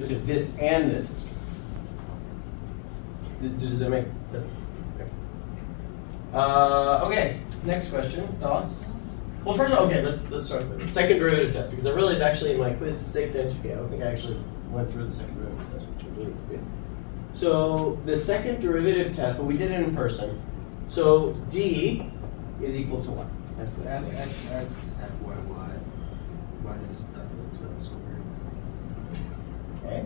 is if this and this is true. Does that make sense? Okay, next question, thoughts? Well, first of all, okay, let's start with the second derivative test, because I realized actually in my quiz 6 and I don't think I actually went through the second derivative test, which I really did. So the second derivative test, but we did it in person. So d is equal to what? Fx Fy y minus Fx squared. Okay.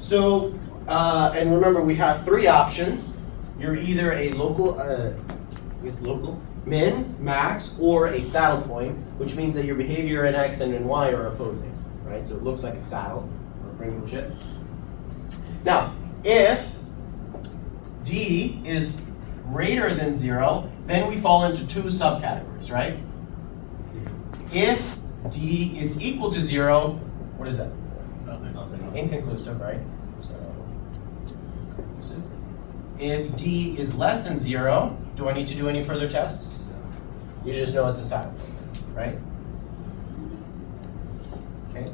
So, and remember we have three options. You're either a local, min, max, or a saddle point, which means that your behavior in x and in y are opposing, right? So it looks like a saddle or a Pringle chip. Now, if d is greater than 0, then we fall into two subcategories, right? If d is equal to 0, what is that? Nothing. Inconclusive, right? So, conclusive. If d is less than 0, do I need to do any further tests? You just know it's a saddle, right? Okay.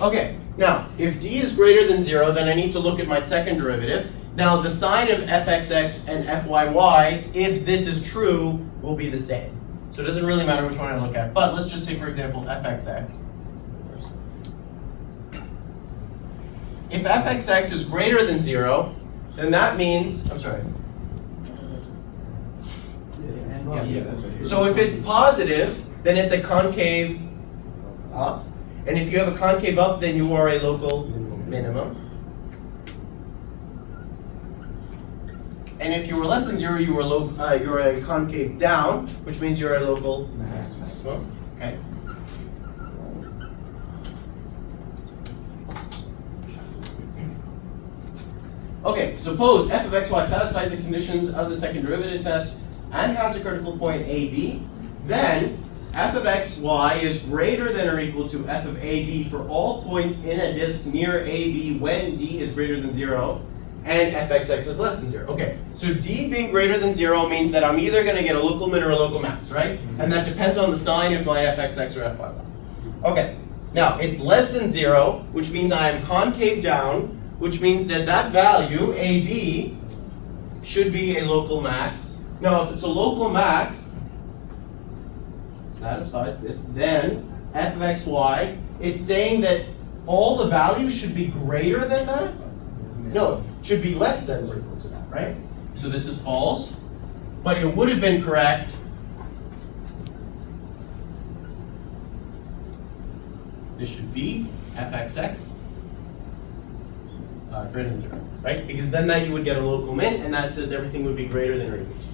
Okay, now, if d is greater than 0, then I need to look at my second derivative. Now, the sign of fxx and fyy, if this is true, will be the same. So it doesn't really matter which one I look at. But let's just say, for example, fxx. If fxx is greater than 0, then that means, I'm sorry. Yeah. So if it's positive, then it's a concave up. And if you have a concave up, then you are a local minimum. And if you were less than 0, you are you're a concave down, which means you're a local maximum. Okay. Okay, suppose f of xy satisfies the conditions of the second derivative test and has a critical point AB, then f of xy is greater than or equal to f of AB for all points in a disk near AB when d is greater than 0 and fxx is less than 0. Okay, so d being greater than 0 means that I'm either going to get a local min or a local max, right? And that depends on the sign of my fxx or fyy. Okay, now it's less than 0, which means I am concave down, which means that that value, AB, should be a local max. Now, if it's a local max, satisfies this, then f of xy is saying that all the values should be greater than that? No, should be less than or equal to that, right? So this is false, but it would have been correct this should be fxx greater than 0, right? Because then that you would get a local min, and that says everything would be greater than or equal to